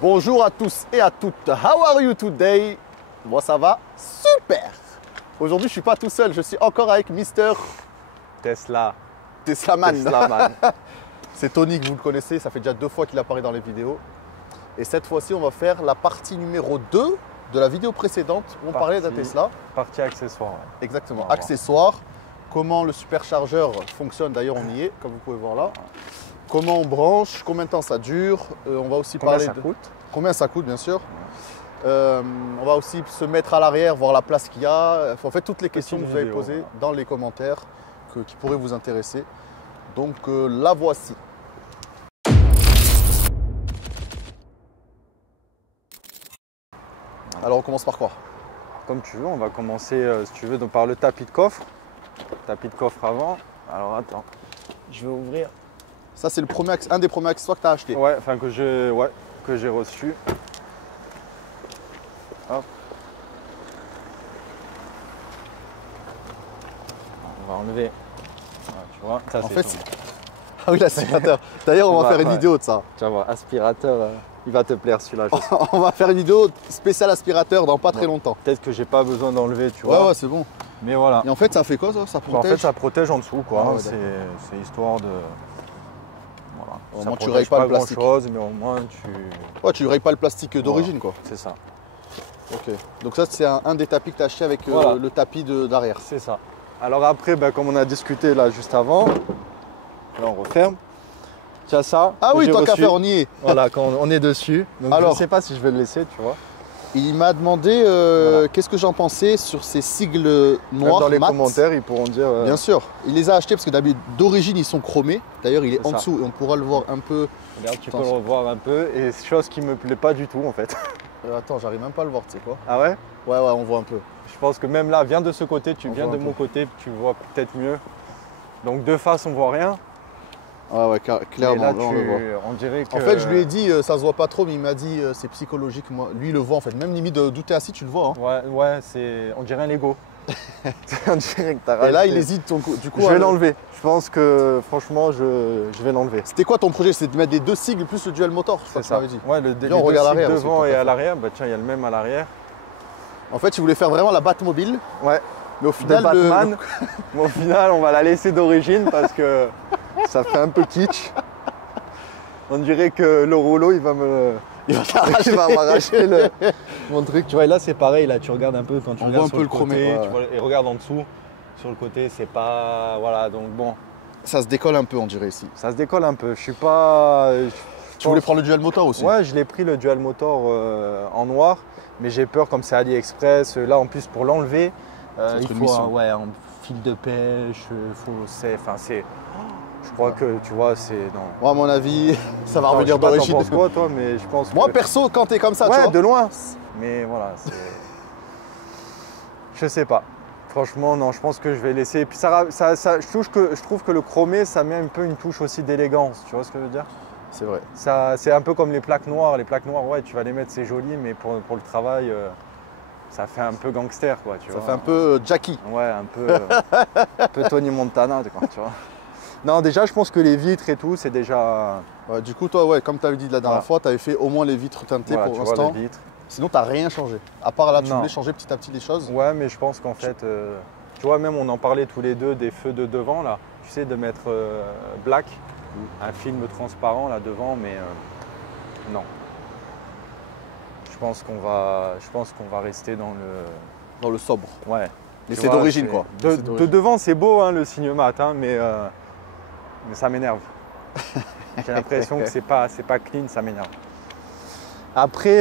Bonjour à tous et à toutes. How are you today? Moi ça va super. Aujourd'hui je suis pas tout seul, je suis encore avec Mister Teslaman. Teslaman. C'est Tony que vous le connaissez, ça fait déjà 2 fois qu'il apparaît dans les vidéos. Et cette fois-ci on va faire la partie numéro 2 de la vidéo précédente où on parlait d'un Tesla. Partie accessoire. Ouais. Exactement, accessoires. Comment le superchargeur fonctionne, d'ailleurs on y est, comme vous pouvez voir là. Comment on branche, combien de temps ça dure. On va aussi Combien parler ça de coûte. Combien ça coûte, bien sûr. On va aussi se mettre à l'arrière, voir la place qu'il y a. En fait, toutes les questions que vous avez posées dans les commentaires qui pourraient vous intéresser. Donc la voici. Alors on commence par quoi? Comme tu veux, on va commencer, si tu veux, donc par le tapis de coffre. Tapis de coffre avant. Alors attends, je vais ouvrir. Ça c'est un des premiers accessoires que tu as acheté. Ouais, enfin que j'ai reçu. Hop. On va enlever. Voilà, tu vois, ça En c'est fait, ton- ah oui, l'aspirateur. D'ailleurs, on va faire une vidéo de ça. Tu vas voir, aspirateur, il va te plaire celui-là. Je sais. On va faire une vidéo spéciale aspirateur dans pas très longtemps. Peut-être que j'ai pas besoin d'enlever, tu vois. Ouais, c'est bon. Mais voilà. Et en fait, ça fait quoi ça? Ça En protège? fait, ça protège en dessous, quoi. Ah ouais, C'est histoire de. Voilà. Au Ça moins, tu protège rayes pas le grand plastique. chose, mais au moins tu. Ouais, tu rayes pas le plastique d'origine, quoi. C'est ça. Ok. Donc ça, c'est un des tapis que tu as acheté avec Voilà. le tapis d'arrière. C'est ça. Alors après, comme on a discuté là juste avant, là on referme. Tu as ça. Ah que oui, j'ai tant qu'à reçu. faire, on y est. Voilà, quand on est dessus. Donc Alors. je ne sais pas si je vais le laisser, tu vois. Il m'a demandé Voilà. qu'est-ce que j'en pensais sur ces sigles Même noirs dans les mat. commentaires, ils pourront dire. Bien sûr. Il les a achetés parce que d'origine, ils sont chromés. D'ailleurs, il est C'est en ça. dessous et on pourra le voir un peu. Regarde, tu peux Attention. le revoir un peu. Et chose qui me plaît pas du tout en fait. Attends, j'arrive même pas à le voir, tu sais quoi. Ah ouais? Ouais, on voit un peu. Je pense que même là, viens de ce côté, tu On viens voit de un mon côté, tu vois peut-être mieux. Donc de face, on voit rien. Ouais, clairement, Mais là, là, on le voit. on dirait que. En fait, je lui ai dit, ça se voit pas trop, mais il m'a dit, c'est psychologique. Moi, lui, il le voit en fait. Même limite, d'où t'es assis, tu le vois. Hein. Ouais, c'est. On dirait un Lego. On dirait que t'as Et là, rajouté. il hésite. Du coup, Je vais l'enlever. Je pense que franchement, je vais l'enlever. C'était quoi ton projet? C'est de mettre des 2 sigles plus le dual motor, je crois que tu m'avais dit. Ouais, les Viens, on deux regarde cycles l'arrière aussi, devant tant et qu'à à faire. l'arrière. Bah tiens, il y a le même à l'arrière. En fait, il voulait faire vraiment la Batmobile, Ouais. mais au De final, Batman. Mais au final, on va la laisser d'origine parce que ça fait un peu kitsch. On dirait que le rouleau, il va il va t'arracher. il va m'arracher mon truc. Tu vois, et là, c'est pareil. Là, tu regardes un peu quand tu On regardes voit un sur peu le chromé, côté, ouais. tu vois, et regarde en dessous. Sur le côté, c'est pas. Voilà, donc bon, Ça se décolle un peu, on dirait ici. ça se décolle un peu. Je suis pas. Tu voulais prendre le dual motor aussi? Ouais, je l'ai pris le dual motor en noir, mais j'ai peur comme c'est AliExpress. Là, en plus, pour l'enlever, va être il une faut mission. un fil de pêche. Je crois que tu vois, c'est. Non. Moi, à mon avis, ça va Attends, revenir je sais pas, d'origine. t'en penses quoi, toi, mais je pense. Moi, que... perso, quand t'es comme ça, tu ouais, vois. de loin. Mais voilà, c'est. Je sais pas. Franchement, non, je pense que je vais laisser. Et puis je trouve que le chromé, ça met un peu une touche aussi d'élégance. Tu vois ce que je veux dire? C'est vrai. C'est un peu comme les plaques noires. Les plaques noires, ouais, tu vas les mettre, c'est joli, mais pour le travail, ça fait un peu gangster, quoi. Tu Ça vois. fait un peu Jackie. Ouais, un peu Tony Montana, quoi, tu vois. Non, déjà, je pense que les vitres et tout, c'est déjà. Ouais, du coup, toi, ouais, comme tu avais dit la dernière Voilà. fois, tu avais fait au moins les vitres teintées Voilà, pour tu vois, l'instant. les vitres. Sinon, t'as rien changé. À part là, tu Non. voulais changer petit à petit les choses. Ouais, mais je pense qu'en fait, tu vois, même on en parlait tous les deux des feux de devant, là. Tu sais, de mettre black, un film transparent là devant, mais non. Je pense qu'on va rester dans le. Dans le sobre. Ouais. Mais Tu c'est vois, d'origine, quoi. De, C'est de d'origine. devant, c'est beau, hein, le signe mat, hein, mais ça m'énerve. J'ai l'impression que c'est pas clean, ça m'énerve. Après,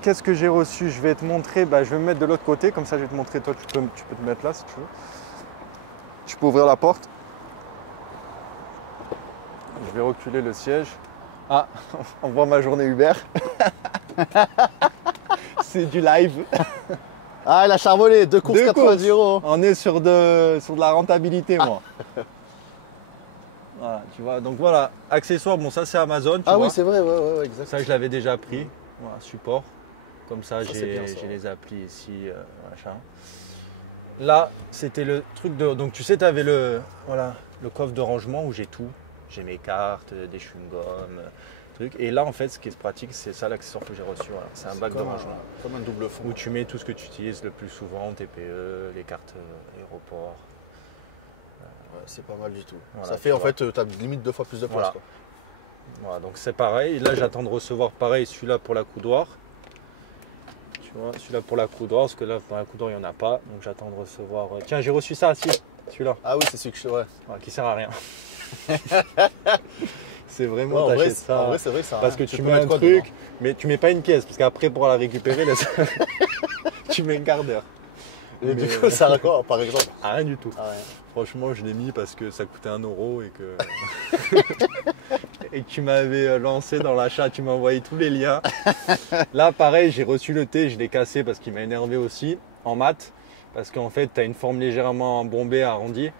qu'est-ce que j'ai reçu? Je vais te montrer, je vais me mettre de l'autre côté, comme ça je vais te montrer, toi tu peux te mettre là si tu veux. Tu peux ouvrir la porte. Je vais reculer le siège. Ah, on voit ma journée Uber. C'est du live. Ah, il a charbonné, 2 courses 90 €. On est sur de la rentabilité, moi. Voilà, tu vois. Donc voilà, accessoires, bon ça c'est Amazon, tu Ah vois. oui, c'est vrai, ouais, exact. Ça je l'avais déjà pris. Voilà, support. Comme ça, Ça, c'est bien, ça, j'ai ouais. les applis ici, machin. Là, c'était le truc de. Donc tu sais, tu avais le coffre de rangement où j'ai tout. J'ai mes cartes, des chewing-gums, truc. Et là, en fait, ce qui est pratique, c'est ça l'accessoire que j'ai reçu. Voilà. C'est un bac de rangement. Comme un double fond. Où tu mets tout ce que tu utilises le plus souvent, TPE, les cartes aéroport. Ouais, c'est pas mal du tout. Voilà, ça fait en fait, tu as limite 2 fois plus de place. Voilà. Quoi. Voilà, donc c'est pareil. Là, j'attends de recevoir pareil celui-là pour la coudoir. Tu vois, celui-là pour la coudoir, parce que là, pour la coudoir, il n'y en a pas. Donc j'attends de recevoir. Tiens, j'ai reçu ça, si, celui-là. Ah oui, c'est celui que je. Ouais. Voilà, qui sert à rien. C'est vraiment en vrai, ça. En vrai, c'est vrai, ça. Parce que tu mets un truc, mais tu mets pas une pièce, parce qu'après, pour la récupérer, là, tu mets un quart d'heure. Et du coup, ça a quoi, par exemple? Rien du tout. Ah ouais. Franchement, je l'ai mis parce que ça coûtait 1 € et que. Et que tu m'avais lancé dans l'achat, tu m'as envoyé tous les liens. Là, pareil, j'ai reçu le thé, je l'ai cassé parce qu'il m'a énervé aussi, en mat. Parce qu'en fait, tu as une forme légèrement bombée, arrondie.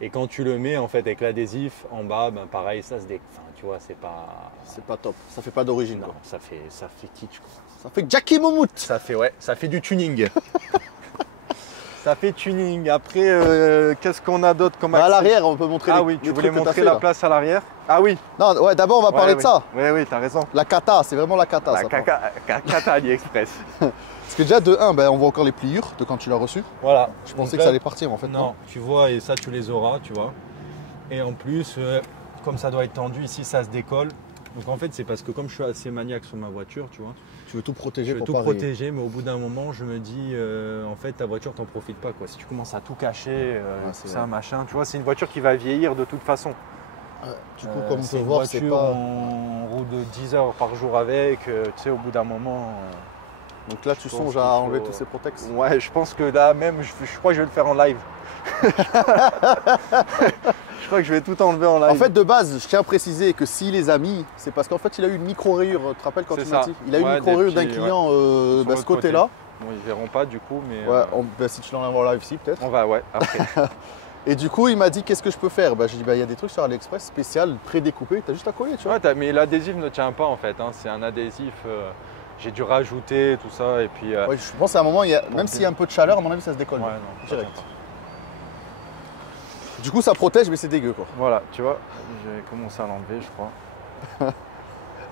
Et quand tu le mets, en fait, avec l'adhésif en bas, ben, pareil, ça se enfin, tu vois, c'est pas. C'est pas top. Ça fait pas d'origine. Non, ça fait kitsch, quoi. Ça fait Jackie Moumout. Ça fait du tuning. Ça fait tuning. Après, qu'est-ce qu'on a d'autre comme accès? À l'arrière, on peut montrer Ah oui, tu voulais montrer la place à l'arrière? Ah oui. Non, ouais, d'abord, on va parler de ça. Oui, t'as raison. La kata, c'est vraiment la kata. La ça, kata AliExpress. Parce que déjà, de 1, ben, on voit encore les pliures de quand tu l'as reçu. Voilà. Je pensais que ça allait partir, en fait. Non, tu vois, et ça, tu les auras, tu vois. Et en plus, comme ça doit être tendu, ici, ça se décolle. Donc en fait, c'est parce que comme je suis assez maniaque sur ma voiture, tu vois. Tu veux tout protéger Je veux pour tout pas protéger, mais au bout d'un moment, je me dis, en fait, ta voiture, t'en profites pas, quoi. Si tu commences à tout cacher, c'est un machin, tu vois, c'est une voiture qui va vieillir de toute façon. Du coup, comme on peut une voir, c'est voiture, pas. on roule de 10 heures par jour avec, tu sais, au bout d'un moment. Donc là, tu je pense songes qu'il à faut- enlever tous ces protects. Ouais, je pense que là même, je crois que je vais le faire en live. Je crois que je vais tout enlever en live. En fait, de base, je tiens à préciser que s'il les a mis, c'est parce qu'en fait, il a eu une micro-rayure. Tu te rappelles quand C'est tu m'as ça. dit? Il a eu une Ouais, micro-rayure des d'un petits, client Sur ce l'autre côté-là. Bon, ils verront pas du coup, mais. Ouais, ben, si tu l'enlèves en live, si, peut-être. On va, ouais, après. Et du coup, il m'a dit qu'est-ce que je peux faire. J'ai dit, il y a des trucs sur AliExpress spécial, prédécoupé. Tu as juste à coller, tu vois. Ouais, mais l'adhésif ne tient pas en fait. Hein. C'est un adhésif. J'ai dû rajouter tout ça et puis. Ouais, je pense qu'à un moment, même s'il y a un peu de chaleur, à mon avis, ça se décolle. Ouais, non, ça direct. tient pas. Du coup, ça protège, mais c'est dégueu, quoi. Voilà, tu vois, j'ai commencé à l'enlever, je crois.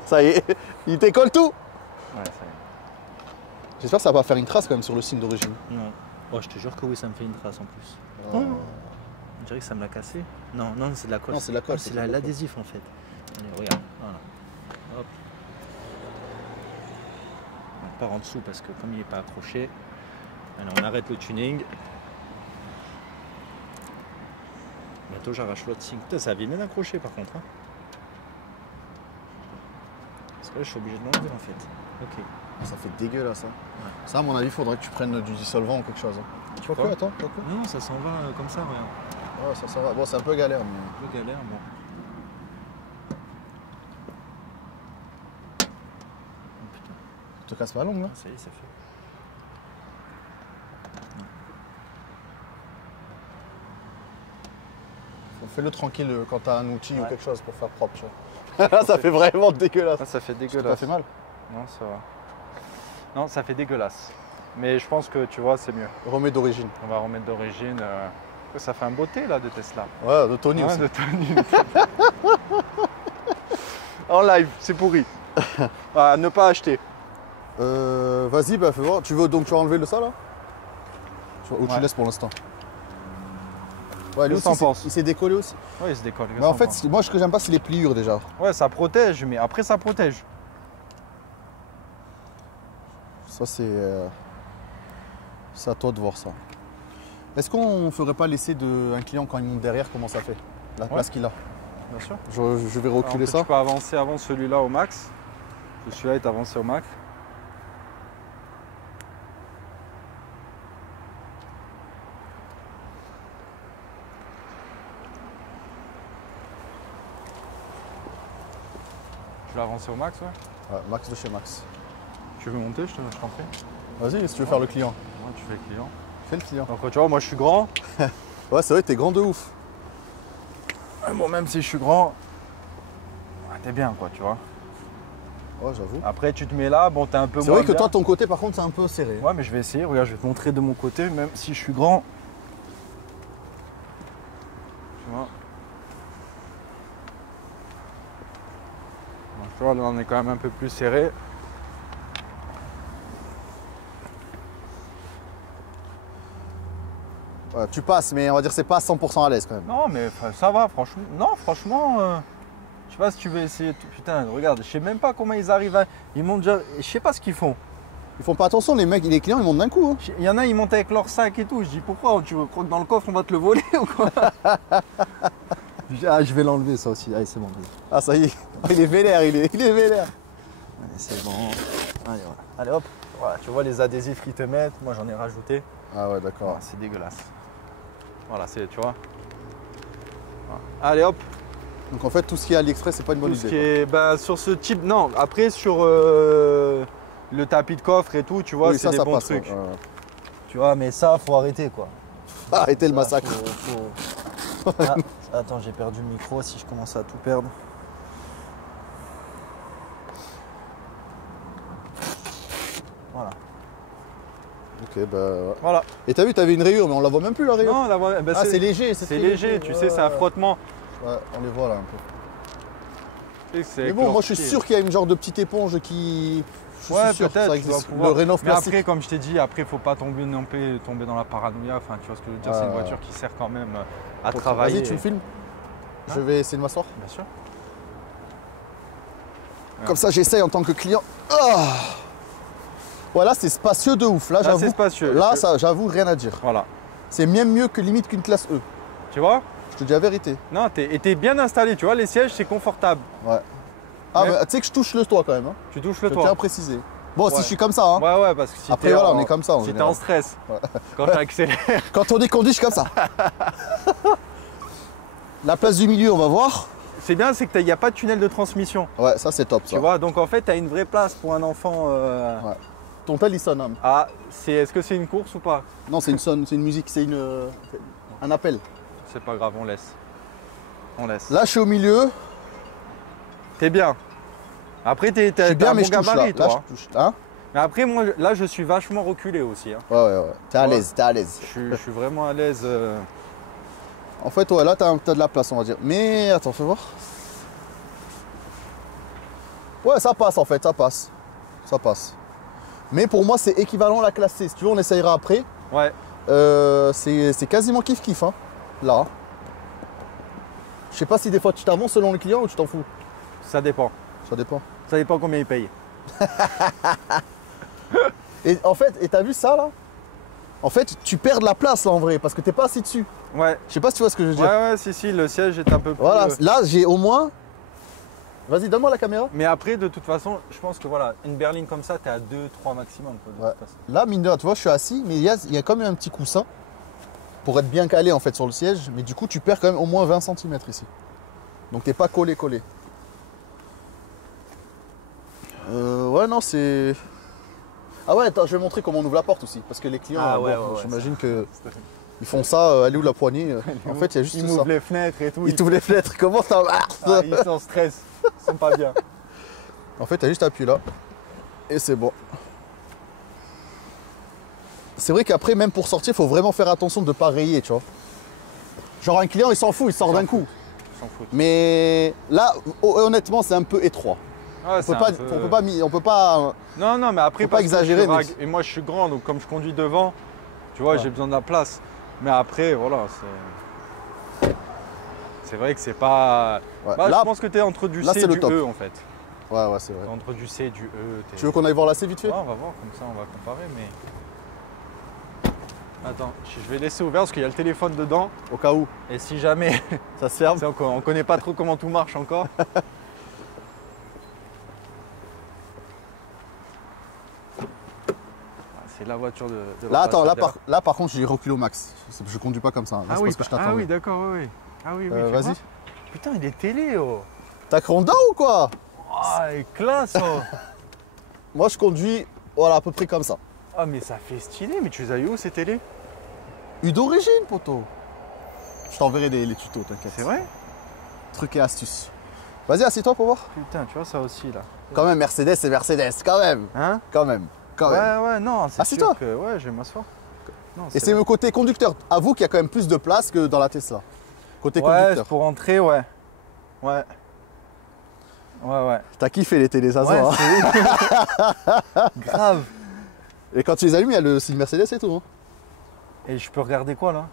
Ça y est, il décolle tout. Ouais, ça y est. J'espère que ça va pas faire une trace quand même sur le signe d'origine. Non. Oh, je te jure que oui, ça me fait une trace en plus. Euh, On dirait que ça me l'a cassé. Non, non, c'est de la colle. Non, c'est de la colle, C'est c'est de la l'adhésif en fait. Allez, regarde. Voilà. Hop. On part en dessous parce que comme il n'est pas accroché. Alors on arrête le tuning. Bientôt j'arrache l'autre signe. Putain, ça avait bien accroché par contre. Hein. Parce que là je suis obligé de l'enlever en fait. Ok. Ça fait dégueulasse. Hein. Ouais. Ça, à mon avis, il faudrait que tu prennes du dissolvant ou quelque chose. Hein. Tu vois quoi? Attends, tu vois quoi? Non, ça s'en va comme ça, regarde. Ouais, ça va. Bon, c'est un peu galère, mais. Un peu galère, bon. Oh putain, Tu te casses pas l'ongle là? ça y est, ça fait. Fais-le tranquille quand t'as un outil ou Ouais. quelque chose pour faire propre, tu vois. Là, ça fait vraiment dégueulasse. Ah, ça fait Ça t'a dégueulasse. fait mal? Non, ça va. Non, ça fait dégueulasse. Mais je pense que tu vois, c'est mieux. Remets d'origine. On va remettre d'origine. Ça fait un beauté là de Tesla. Ouais, de Tony Ouais, aussi. de Tony. En live, c'est pourri. À ne pas acheter. Vas-y, fais voir. Tu veux enlever le ça là? Ou tu Ouais. laisses pour l'instant? Ouais, lui Qu'est-ce que aussi, t'en penses? il s'est décollé aussi. Ouais, il se décolle. Mais en fait, moi, ce que j'aime pas, c'est les pliures déjà. ouais, ça protège, mais après ça protège. Ça, c'est à toi de voir ça. Est-ce qu'on ferait pas laisser un client quand il monte derrière, comment ça fait? La place qu'il a. Bien sûr. Je vais reculer ça. Tu peux avancer avant celui-là au max. Celui-là est avancé au max. Tu l'as avancé au max, ouais. Ouais, Max de chez Max. Tu veux monter, je t'en prie. Vas-y, si tu veux faire le client. Ouais, tu fais le client. Fais le client. Donc tu vois, moi je suis grand. Ouais, c'est vrai, t'es grand de ouf. Bon, même si je suis grand, t'es bien quoi, tu vois. Ouais, j'avoue. Après, tu te mets là, bon, t'es un peu moins. C'est vrai que bien. toi, ton côté, par contre, c'est un peu serré. Ouais, mais je vais essayer. Regarde, je vais te montrer de mon côté, même si je suis grand. Tu vois. Bon, tu vois, on est quand même un peu plus serré. Ouais, tu passes, mais on va dire que c'est pas 100% à l'aise quand même. Non, mais ça va, franchement. Non, franchement, je sais pas si tu veux essayer. Putain, regarde, je sais même pas comment ils arrivent à. Ils montent déjà. Je sais pas ce qu'ils font. Ils font pas attention, les mecs, les clients, ils montent d'un coup. Hein. Il y en a, ils montent avec leur sac et tout. Je dis pourquoi? Tu crois que dans le coffre, on va te le voler ou quoi? Ah, je vais l'enlever ça aussi. Allez, c'est bon. Ah, ça y est, il est vénère, il est vénère. Allez, c'est bon. Allez, voilà. Allez hop. Voilà, tu vois les adhésifs qu'ils te mettent. Moi, j'en ai rajouté. Ah ouais, d'accord. Voilà, c'est dégueulasse. Voilà, c'est, tu vois. Voilà. Allez hop. Donc en fait, tout ce qui est AliExpress, c'est pas une bonne Tout ce idée. qui est, bah, sur ce type, non. Après, sur le tapis de coffre et tout, tu vois, Oui, c'est des ça bons passe, trucs. ouais. Tu vois, mais ça, faut arrêter quoi. Arrêtez le Ça, massacre. Ah, attends, j'ai perdu le micro si je commence à tout perdre. Voilà. Ok, bah. Ouais. Voilà. Et t'as vu, t'avais une rayure, mais on la voit même plus la rayure. Non, là, bah, ah, c'est léger, c'est léger, tu sais, c'est un frottement. Ouais, on les voit là un peu. Tu sais que c'est Mais avec bon, leur moi je suis pied. sûr qu'il y a une genre de petite éponge qui. Je Ouais, suis sûr, peut-être, ça tu dois existe. pouvoir. Le Rénov Mais plastique. après, comme je t'ai dit, après, faut pas tomber non plus tomber dans la paranoïa. Enfin, tu vois ce que je veux dire, c'est une Ah. voiture qui sert quand même à travailler. Vas-y, tu me filmes. Hein? Je vais essayer de m'asseoir. Bien sûr. Comme ça, j'essaye en tant que client. Ah voilà, c'est spacieux de ouf. Là, Là, j'avoue. c'est spacieux. Là, ça, j'avoue, rien à dire. Voilà. C'est même mieux que limite qu'une classe E. Tu vois? Je te dis la vérité. Non, t'es bien installé, tu vois, les sièges, c'est confortable. Ouais. Ah, Mais- mais tu sais que je touche le toit quand même. Hein. Tu touches Je le tiens à toit. préciser. Bon, si Ouais. je suis comme ça. Hein. Ouais, parce que si Après, t'es voilà, en- on est comme ça. En Si t'es général. en stress, Ouais. quand t'accélères. Quand on est conduit, je suis comme ça. La place du milieu, on va voir. C'est bien, c'est qu'il n'y a pas de tunnel de transmission. Ouais, ça c'est top. Ça. Tu vois, donc en fait, tu as une vraie place pour un enfant. Ouais. Ton tel, il sonne. Hein. Ah, est-ce que c'est une course ou pas? Non, c'est une musique, c'est un appel. C'est pas grave, on laisse. On laisse. Là, je suis au milieu. T'es bien. Après, Je t'as suis bien, un mais bon je touche là. gabarit, Là, toi. je touche. Hein? Mais après, moi, là, je suis vachement reculé aussi. Hein. Ouais. T'es à Ouais. l'aise, t'es à l'aise. Je suis vraiment à l'aise. En fait, ouais, là, t'as de la place, on va dire. Mais attends, fais voir. Ouais, ça passe en fait, ça passe. Ça passe. Mais pour moi, c'est équivalent à la classe C. Si tu veux, on essayera après. Ouais. C'est quasiment kiff-kiff, hein. Là. Je sais pas si des fois tu t'avances selon le client ou tu t'en fous. Ça dépend. Ça dépend. Ça dépend combien il paye. Et en fait, et t'as vu ça là? En fait, tu perds de la place là en vrai parce que t'es pas assis dessus. Ouais. Je sais pas si tu vois ce que je veux dire. Ouais, si, le siège est un peu plus. Voilà, là j'ai au moins. Vas-y, donne-moi la caméra. Mais après, de toute façon, je pense que voilà, une berline comme ça, t'es à 2-3 maximum. Quoi, de Ouais. toute façon. Là, mine de rien, tu vois, je suis assis, mais il y a quand même un petit coussin pour être bien calé en fait sur le siège. Mais du coup, tu perds quand même au moins 20 cm ici. Donc t'es pas collé. Ouais, non, c'est. Ah ouais, attends, je vais montrer comment on ouvre la porte aussi. Parce que les clients, Ah bon, ouais, j'imagine qu'ils font ça, elle est où la poignée En fait, il y a juste Ils ça. ouvrent les fenêtres et tout. Ils t'ouvrent les fenêtres, comment ça Ah, ils sont en stress. Ils sont pas bien. En fait, t'as juste appuyé là. Et c'est bon. C'est vrai qu'après, même pour sortir, il faut vraiment faire attention de ne pas rayer, tu vois. Genre un client, il s'en fout, il sort d'un coup. Ils s'en foutent. Mais là, honnêtement, c'est un peu étroit. Ouais, c'est un peu- On peut pas. Non, mais après, Faut pas parce que exagérer, je suis mais- rag- Et moi, je suis grand, donc comme je conduis devant, tu vois, Ouais. j'ai besoin de la place. Mais après, voilà, c'est. C'est vrai que c'est pas. Ouais. Bah, Là, je pense que t'es entre du là, C c'est et le du top. E en fait. ouais, c'est vrai. T'es entre du C et du E. Tu veux qu'on aille voir la C vite fait Ouais, on va voir, comme ça on va comparer, mais. Attends, je vais laisser ouvert parce qu'il y a le téléphone dedans. Au cas où, Et si jamais. ça se ferme. On connaît pas trop comment tout marche encore. C'est la voiture de Là, attends, l'ambassadeur. là, par contre, j'ai reculé au max. Je conduis pas comme ça. Là, Ah c'est oui, parce que je t'attends. ah oui, d'accord, oui. Ah oui, oui. fais Vas-y. voir. Putain, il est télé, oh. T'as Honda ou quoi? Ah, il est classe, oh. Moi, je conduis, voilà, à peu près comme ça. Ah, mais ça fait stylé, mais tu les as eu où ces télés? Eu d'origine, poteau. Je t'enverrai les tutos, t'inquiète. C'est vrai? Trucs et astuces. Vas-y, assieds-toi pour voir. Putain, tu vois ça aussi là. Quand même, Mercedes, c'est Mercedes, quand même. Hein? Quand même. Ouais, non, c'est Assieds-toi. sûr que ouais, je vais m'asseoir. Non, Et c'est le côté conducteur. Avoue qu'il y a quand même plus de place que dans la Tesla. Côté ouais, conducteur. pour entrer, ouais. Ouais. Ouais. T'as kiffé les télés, ça se Ouais, voit, hein. c'est grave. Et quand tu les allumes, il y a le signe Mercedes et tout. Hein. Et je peux regarder quoi là?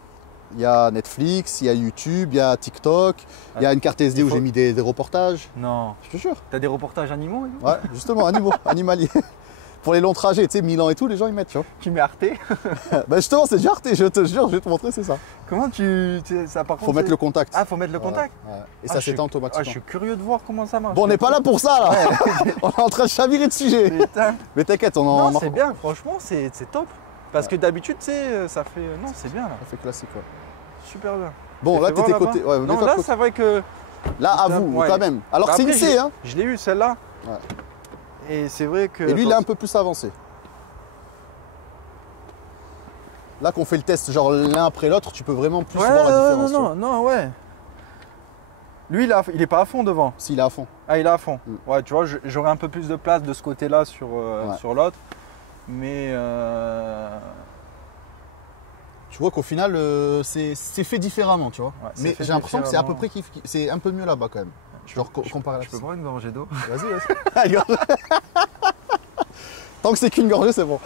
Il y a Netflix, il y a YouTube, il y a TikTok, il y a une carte SD où j'ai mis des reportages. Non. Je te jure. T'as des reportages animaux et tout? Ouais, justement, animaux, animaliers. Pour les longs trajets, tu sais, Milan et tout, les gens ils mettent, tu vois. Tu mets Arte? Bah justement, c'est déjà Arte, je te jure, je vais te montrer, c'est ça. Comment ça par contre? Faut mettre le contact. Ah, faut mettre le contact? Ouais. Et Ah, ça je suis- s'éteint Ah, automatiquement. je suis curieux de voir comment ça marche. Bon, on n'est pas là pour ça, là. Ouais. On est en train de chavirer de sujet. Putain. Mais t'inquiète, on en... Non, c'est bien, franchement, c'est top. Parce que d'habitude, tu sais, ça fait. Non, c'est bien là. Ça fait classique, ouais. Super bien. Bon, Et là, fais voir t'étais là-bas. côté... Ouais, Non, mets-toi là, de côté. c'est vrai que. Là, à vous, Ouais. quand même. Alors, Bah, c'est une après, C, hein. Je l'ai eu celle-là. Ouais. Et c'est vrai que. Et lui, il est un peu plus avancé. Là qu'on fait le test, genre l'un après l'autre, tu peux vraiment plus Ouais, voir la différence. tu vois. non, ouais. Lui, il est pas à fond devant. S'il est à fond. Ah, il est à fond. Mm. Ouais, tu vois, j'aurais un peu plus de place de ce côté-là sur, Ouais. sur l'autre. Mais. Tu vois qu'au final, c'est fait différemment, tu vois. Ouais, c'est Mais fait j'ai l'impression que c'est à peu différemment. près c'est un peu mieux là-bas quand même. Genre comparé à la Je peux boire une gorgée d'eau? Vas-y. Tant que c'est qu'une gorgée, c'est bon.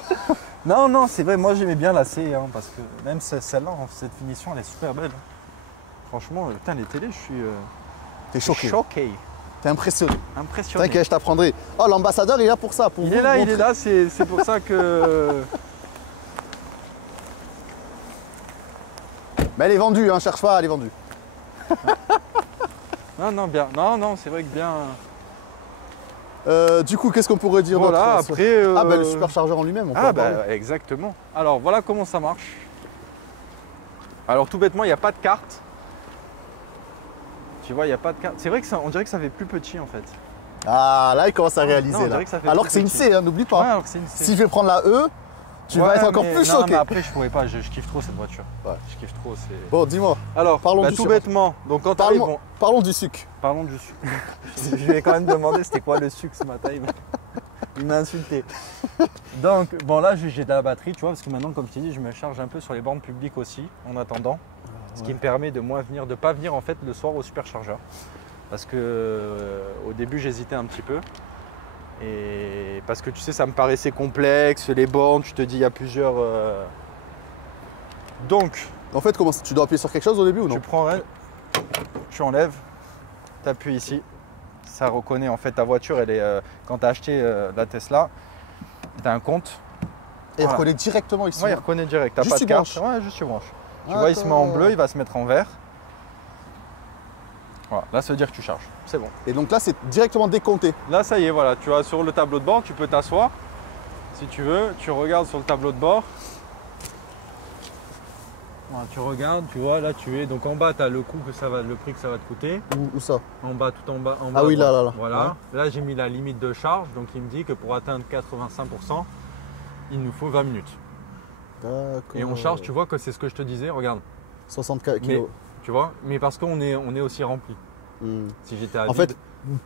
Non, non, c'est vrai, moi j'aimais bien la C, hein, parce que même celle-là, cette finition, elle est super belle. Franchement, putain, les télés, je suis T'es choqué. choqué. T'es impressionné. Impressionné. T'inquiète, je t'apprendrai. Oh, l'ambassadeur, il est là pour ça. Pour Il vous est là, montrer. c'est pour ça que. Mais elle est vendue, hein, cherche pas, elle est vendue. Non, non, bien. Non, c'est vrai que bien. Du coup, qu'est-ce qu'on pourrait dire Voilà, d'autre après. Ah, bah le superchargeur en lui-même, on peut Ah, en parler. bah, exactement. Alors, voilà comment ça marche. Alors, tout bêtement, il n'y a pas de carte. Tu vois, il n'y a pas de carte. C'est vrai que on dirait que ça fait plus petit en fait. Ah, là, il commence à réaliser. Non, on là. dirait que ça fait Alors plus que c'est une petit. C, hein, n'oublie pas. Ouais, alors que c'est une C. Si je vais prendre la E, tu vas Ouais, être encore mais- plus non, choqué. mais après, je pourrais pas, je kiffe trop cette voiture. Ouais. Je kiffe trop. C'est. Bon, dis-moi, Alors, parlons du tout sucre. bêtement. Donc, quand t'arrives, parlons, parlons du sucre. parlons du sucre. Je lui ai quand même demandé c'était quoi le sucre ce matin. Il m'a insulté. Donc, bon, là, j'ai de la batterie, tu vois, parce que maintenant, comme je t'ai dit, je me charge un peu sur les bornes publiques aussi, en attendant. Ce qui me permet de ne pas venir en fait le soir au superchargeur. Parce que au début, j'hésitais un petit peu. Et parce que tu sais, ça me paraissait complexe, les bornes, tu te dis, il y a plusieurs. Donc, En fait, comment tu dois appuyer sur quelque chose au début ou non tu prends un, tu enlèves, tu appuies ici. Ça reconnaît en fait ta voiture, elle est, quand tu as acheté la Tesla, tu as un compte. Et voilà. reconnaît directement ici. Ouais, il reconnaît direct. T'as Juste pas de tu carte. branches. Ouais, juste tu branches. Tu D'accord. vois, il se met en bleu, il va se mettre en vert. Voilà, là ça veut dire que tu charges. C'est bon. Et donc là, c'est directement décompté. Là, ça y est, voilà. Tu as sur le tableau de bord, tu peux t'asseoir. Si tu veux, tu regardes sur le tableau de bord. Voilà, tu regardes, tu vois, là tu es. Donc en bas, tu as le prix que ça va te coûter. Où ça En bas, tout en bas. Ah oui, là, là, là. Voilà. Là, j'ai mis la limite de charge. Donc il me dit que pour atteindre 85%, il nous faut 20 minutes. D'accord. Et on charge, tu vois que c'est ce que je te disais, regarde. 64 Mais, kg. tu vois, mais parce qu'on est aussi rempli. Si j'étais à En vide, fait,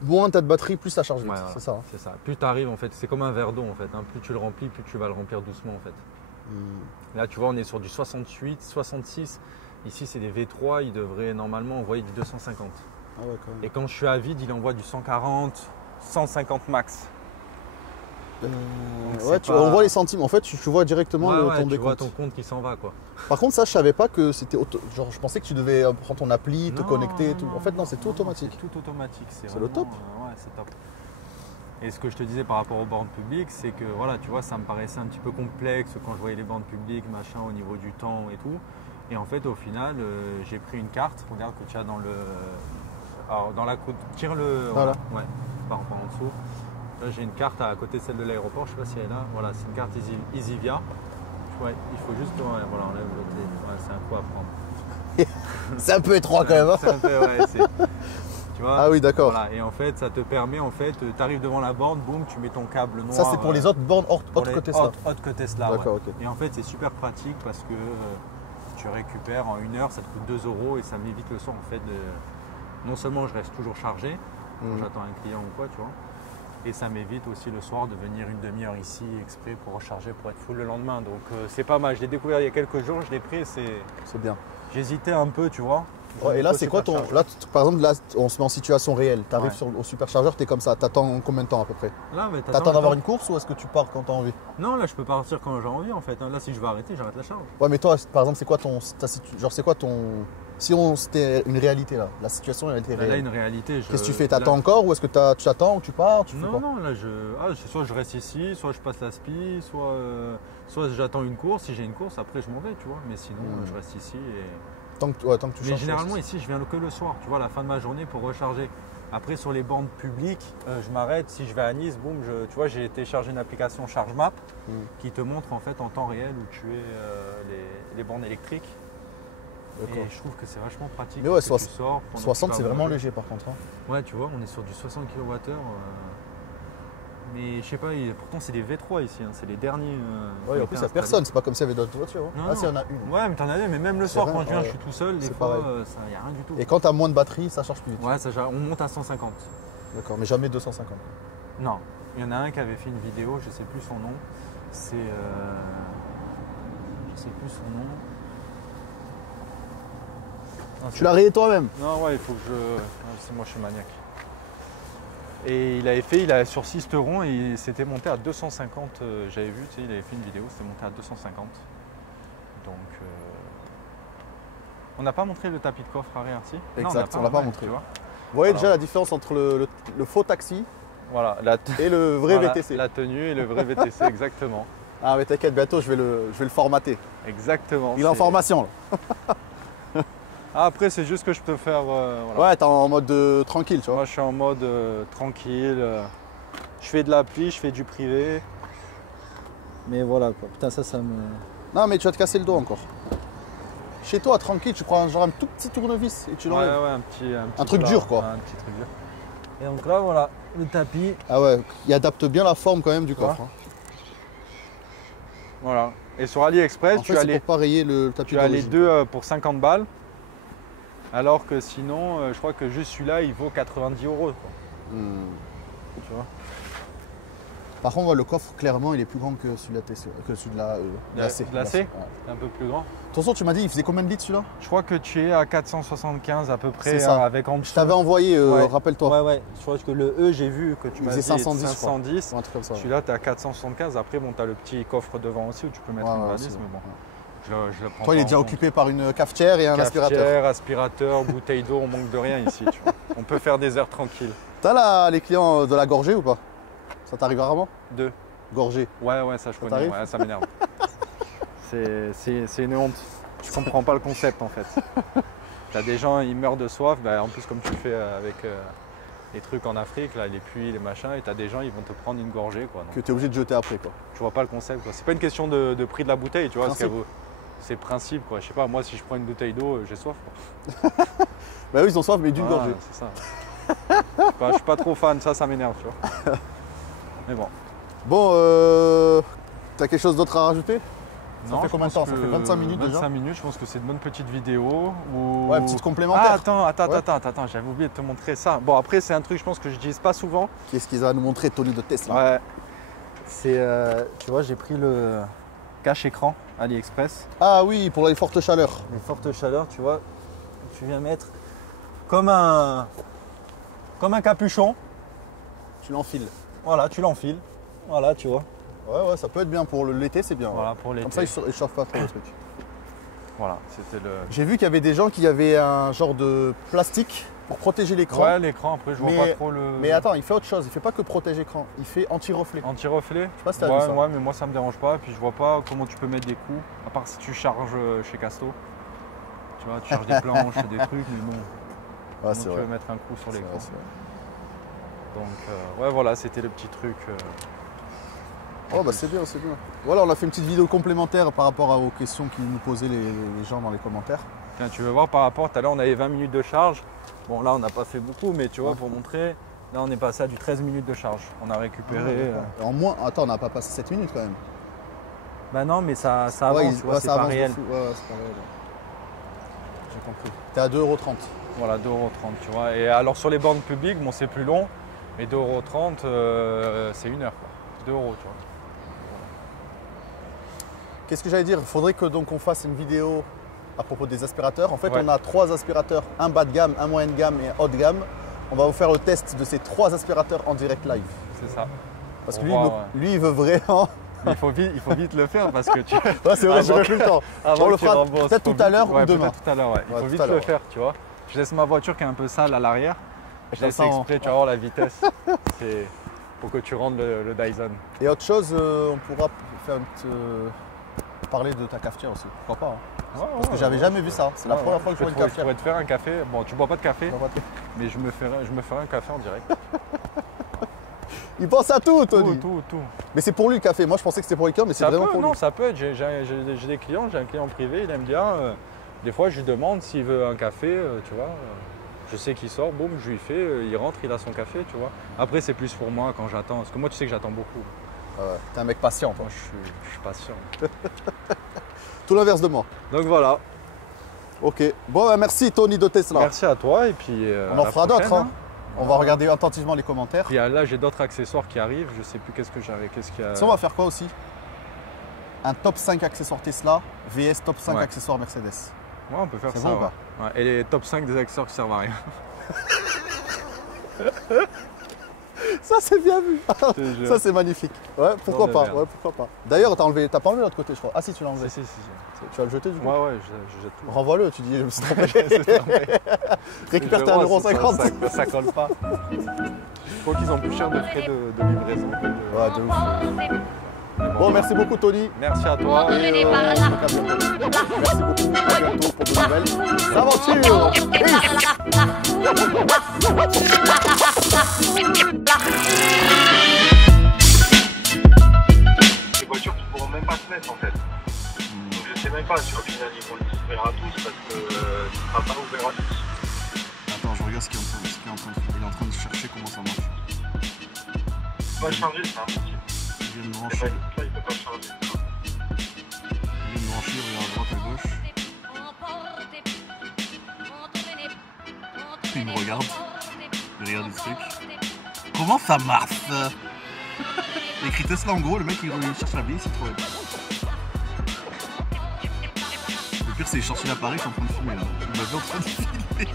moins t'as de batterie, plus ça charge vite. ouais, voilà, C'est ça. hein. c'est ça. Plus tu arrives en fait, c'est comme un verre d'eau en fait. Hein. Plus tu le remplis, plus tu vas le remplir doucement en fait. Là, tu vois, on est sur du 68, 66. Ici, c'est des V3, il devrait normalement envoyer du 250. Ah ouais, quand même. Et quand je suis à vide, il envoie du 140, 150 max. Ouais, c'est on pas- voit les centimes. En fait, tu vois directement Ouais, ouais, ton tu vois décompte. ton compte qui s'en va quoi. Par contre, ça, je savais pas que c'était genre, je pensais que tu devais prendre ton appli, te Non, connecter et tout. non, En fait, non, c'est tout non, automatique. C'est tout automatique. C'est vraiment, le top. Ouais, c'est top. Et ce que je te disais par rapport aux bornes publiques, c'est que voilà, tu vois, ça me paraissait un petit peu complexe quand je voyais les bornes publiques, machin, au niveau du temps et tout. Et en fait, au final, j'ai pris une carte. Regarde que tu as dans le. Alors, dans la côte. Tire-le. Voilà. Ouais, par en dessous. Là, j'ai une carte à côté de celle de l'aéroport. Je sais pas si elle est là. Voilà, c'est une carte EasyVia. Ouais, il faut juste. Ouais, voilà, enlève le T. Ouais, c'est un coup à prendre. C'est un peu étroit quand même. hein. C'est un peu, ouais, c'est. Tu vois. Ah oui, d'accord. Voilà, et en fait, ça te permet, en fait, tu arrives devant la borne, boum, tu mets ton câble noir. Ça, c'est pour les autres bornes pour autres les que Tesla. autres que Tesla. D'accord, ouais. ok. Et en fait, c'est super pratique parce que tu récupères en 1 heure, ça te coûte 2 € et ça m'évite le soir, en fait, non seulement je reste toujours chargé quand j'attends un client ou quoi, tu vois, et ça m'évite aussi le soir de venir une demi-heure ici exprès pour recharger, pour être full le lendemain. Donc, c'est pas mal. Je l'ai découvert il y a quelques jours, je l'ai pris, C'est bien. j'hésitais un peu, tu vois. Ouais, et là, c'est quoi ton. Là, par exemple, là, on se met en situation réelle. Tu arrives au superchargeur, tu es comme ça. Tu attends combien de temps à peu près? Tu attends d'avoir une course ou est-ce que tu pars quand tu as envie? Non, là, je peux partir quand j'ai envie en fait. Là, si je veux arrêter, j'arrête la charge. Ouais, mais toi, par exemple, c'est quoi ton. Genre, c'est quoi ton. Si c'était une réalité là, la situation elle était réelle. Là, une réalité. Qu'est-ce que tu fais? T'attends encore ou est-ce que tu attends ou tu pars? Non, là, soit je reste ici, soit je passe la spi, soit j'attends une course. Si j'ai une course, après je m'en vais, tu vois. Mais sinon, je reste ici. Tant que tu Mais généralement, ici, je viens que le soir, tu vois, à la fin de ma journée pour recharger. Après, sur les bornes publiques, je m'arrête. Si je vais à Nice, boum, tu vois, j'ai téléchargé une application ChargeMap qui te montre en fait en temps réel où tu es les bornes électriques. Et je trouve que c'est vachement pratique. Mais ouais, 60 c'est vraiment léger par contre. Ouais, tu vois, on est sur du 60 kWh. Mais je sais pas, pourtant c'est des V3 ici, c'est les derniers. Ouais, en plus, il n'y a personne, c'est pas comme s'il y avait d'autres voitures. Non, si, il y en a une. Ouais, mais t'en as deux, mais même le soir, quand je viens, je suis tout seul, des fois, il n'y a rien du tout. Et quand tu as moins de batterie, ça charge plus vite. Ouais, on monte à 150. D'accord, mais jamais 250. Non, il y en a un qui avait fait une vidéo, je sais plus son nom. C'est. Je sais plus son nom. Non, tu l'as rayé toi-même? Non, ouais, il faut que c'est moi, je suis maniaque. Et il avait sur 6 ronds et c'était monté à 250. J'avais vu, tu sais, il avait fait une vidéo, c'était monté à 250. Donc. On n'a pas montré le tapis de coffre arrière, si? Exact, on l'a pas montré. Tu vois. Vous voyez déjà la différence entre le faux taxi et le vrai VTC. La tenue et le vrai VTC, exactement. Ah, mais t'inquiète, bientôt je vais le formater. Exactement. Il est en formation là. Après, c'est juste que je peux faire. Ouais, t'es en mode tranquille, tu vois. Moi, je suis en mode tranquille. Je fais de l'appli, je fais du privé. Mais voilà quoi. Putain, ça me. Non, mais tu vas te casser le dos encore. Chez toi, tranquille, tu prends genre un tout petit tournevis et tu l'enlèves. Ouais, un petit un truc dur quoi. Un petit truc dur. Et donc là, voilà, le tapis. Ah ouais, il adapte bien la forme quand même du coffre. Voilà. Et sur AliExpress, en fait, c'est pour pas rayer le tapis. Tu as les deux pour 50 balles. Alors que sinon, je crois que juste celui-là, il vaut 90 €. Quoi. Tu vois. Par contre, le coffre, clairement, il est plus grand que celui de la C. De la C, un peu plus grand. De toute façon, tu m'as dit, il faisait combien de litres celui-là? Je crois que tu es à 475 à peu près. C'est ça. Avec en dessous. Je t'avais envoyé, rappelle-toi. Ouais. Je crois que le E, j'ai vu que tu m'as dit 510. Un truc comme ça. Celui-là, tu es à 475. Après, bon, tu as le petit coffre devant aussi où tu peux mettre une valise, mais bon. Je le prends. Toi, il est déjà occupé par une cafetière et un aspirateur. Aspirateur, bouteille d'eau, on manque de rien ici. Tu vois. On peut faire des heures tranquilles. T'as les clients de la gorgée ou pas? Ça t'arrive rarement? De gorgée. Ouais, ça je connais. Ouais, ça m'énerve. C'est une honte. Je comprends pas le concept en fait. T'as des gens, ils meurent de soif. En plus, comme tu fais avec les trucs en Afrique, là, les puits, les machins, et t'as des gens, ils vont te prendre une gorgée. Quoi. Donc, que tu es obligé de jeter après. Quoi. Je vois pas le concept. C'est pas une question de prix de la bouteille, tu vois. C'est principe, quoi. Je sais pas, moi si je prends une bouteille d'eau, j'ai soif. Bah eux ils ont soif, mais d'une gorgée. C'est ça. Je suis pas trop fan, ça m'énerve, tu vois. Mais bon. Bon, t'as quelque chose d'autre à rajouter? Ça Non, fait combien de temps? Ça fait 25 minutes déjà? 25 minutes, je pense que c'est une bonne petite vidéo. Où... Ouais, petite complémentaire. Ah, attends, j'avais oublié de te montrer ça. Bon, après, c'est un truc, je pense que je n'utilise pas souvent. Qu'est-ce qu'ils va nous montrer, Tony de Tesla? Ouais. C'est, tu vois, j'ai pris le cache-écran AliExpress. Ah oui, pour les fortes chaleurs. Les fortes chaleurs, tu vois, tu viens mettre comme un capuchon. Tu l'enfiles. Voilà, tu l'enfiles. Voilà, tu vois. Ouais, ça peut être bien pour l'été, c'est bien. Voilà, pour l'été. Comme ça, il ne chauffe pas trop le truc. Voilà, c'était le. J'ai vu qu'il y avait des gens qui avaient un genre de plastique pour protéger l'écran. Ouais, l'écran, après, je vois pas trop le. Mais attends, il fait autre chose. Il fait pas que protéger l'écran, il fait anti-reflet. Anti-reflet? Je sais pas si t'as vu ça. Ouais, mais moi, ça me dérange pas. Puis je vois pas comment tu peux mettre des coups, à part si tu charges chez Casto. Tu vois, tu charges des planches, des trucs, mais bon. Ouais, tu veux mettre un coup sur l'écran. Donc, ouais, voilà, c'était le petit truc. Oh, bah c'est bien, c'est bien. Voilà, on a fait une petite vidéo complémentaire par rapport aux questions qu'ils nous posaient les gens dans les commentaires. Tiens, tu veux voir par rapport, tout à l'heure on avait 20 minutes de charge. Bon, là on n'a pas fait beaucoup, mais tu vois, pour montrer, là on est passé à du 13 minutes de charge. On a récupéré. En moins, attends, on n'a pas passé 7 minutes quand même. Bah non, mais ça avance, tu vois, c'est pas réel. Ouais, c'est pas réel. J'ai compris. T'es à 2,30 €. Voilà, 2,30 €, tu vois. Et alors sur les bornes publiques, bon, c'est plus long, mais 2,30 €, c'est 1 heure, quoi. 2 €, tu vois. Qu'est-ce que j'allais dire? Il faudrait que donc on fasse une vidéo à propos des aspirateurs. En fait, Ouais. on a 3 aspirateurs, un bas de gamme, un moyen de gamme et un haut de gamme. On va vous faire le test de ces 3 aspirateurs en direct live. C'est ça. Parce que On lui, va, lui, il veut vraiment. Il faut vite le faire parce que tu. Ouais, c'est vrai, j'aurais plus le temps. Avant On le que tu fera rembourses, peut-être faut tout à l'heure vite- ouais, ou demain. peut-être tout à l'heure, ouais. Il Ouais, faut tout vite à le l'heure, faire, tu vois. Je laisse ma voiture qui est un peu sale à l'arrière. Je Comme laisse ça, exprès, tu vas voir la vitesse. C'est pour que tu rendes le Dyson. Et autre chose, on pourra faire parler de ta cafetière aussi. Pourquoi pas, hein. Parce que j'avais jamais vu ça. C'est la première fois que je vois une Je cafetière. pourrais te faire un café. Bon, tu bois pas de café, On va te- mais je me ferai un café en direct. Il pense à tout, Tony. Tout. Mais c'est pour lui le café. Moi, je pensais que c'était pour quelqu'un, mais c'est Ça vraiment peut, pour non, lui. ça peut être. J'ai des clients, j'ai un client privé, il aime bien. Des fois, je lui demande s'il veut un café, tu vois. Je sais qu'il sort, boum, je lui fais, il rentre, il a son café, tu vois. Après, c'est plus pour moi quand j'attends. Parce que moi, tu sais que j'attends beaucoup. T'es un mec patient, toi. Moi, je suis patient. Tout l'inverse de moi. Donc voilà. Ok. Bon, bah, merci, Tony de Tesla. Merci à toi et puis. On en fera d'autres, hein. On va regarder attentivement les commentaires. Puis là, j'ai d'autres accessoires qui arrivent. Je sais plus qu'est-ce qu'il y a. Ça, on va faire quoi aussi? Un top 5 accessoires Tesla, VS top 5 Ouais. accessoires Mercedes. Ouais, on peut faire C'est ça. bon ou ouais. Ouais, et les top 5 des accessoires qui servent à rien. Ça, c'est bien vu. Je te jure. Ça, c'est magnifique. Ouais, pourquoi Non, pas. mais merde. Ouais, pourquoi pas. D'ailleurs, t'as pas enlevé l'autre côté, je crois. Ah si, tu l'as enlevé. Si. Tu vas le jeter du coup. Ouais, je jette tout. Renvoie-le, tu dis, je me suis trompé. C'est trompé. Récupère tes 1,50 €. Ça colle pas. Je crois qu'ils ont plus cher de frais de livraison que de. Ouais, de ouf. Bon, merci beaucoup, Tony. Merci à toi. Et, on se retrouve à bientôt. Merci beaucoup. À bientôt pour de nouvelles aventures. Peace. Les voitures qui ne pourront même pas se mettre en fait. Donc je sais même pas si au final ils vont les ouvrir à tous parce que ce ne sera pas ouvert à tous. Attends, je regarde ce qu'il est en train de faire. Il est en train de chercher comment ça marche. Il peut pas charger, c'est impossible. Il vient de C'est brancher. pas là, il peut pas charger. Il vient de brancher, il regarde à droite, à gauche. Il me regarde. Il regarde le truc. Comment ça marche? Il écrit Tesla en gros, le mec il cherche la vie, Citroën. Le pire c'est qu'il cherche l'appareil, je suis en train de filmer là. Il m'a vu en train de filmer.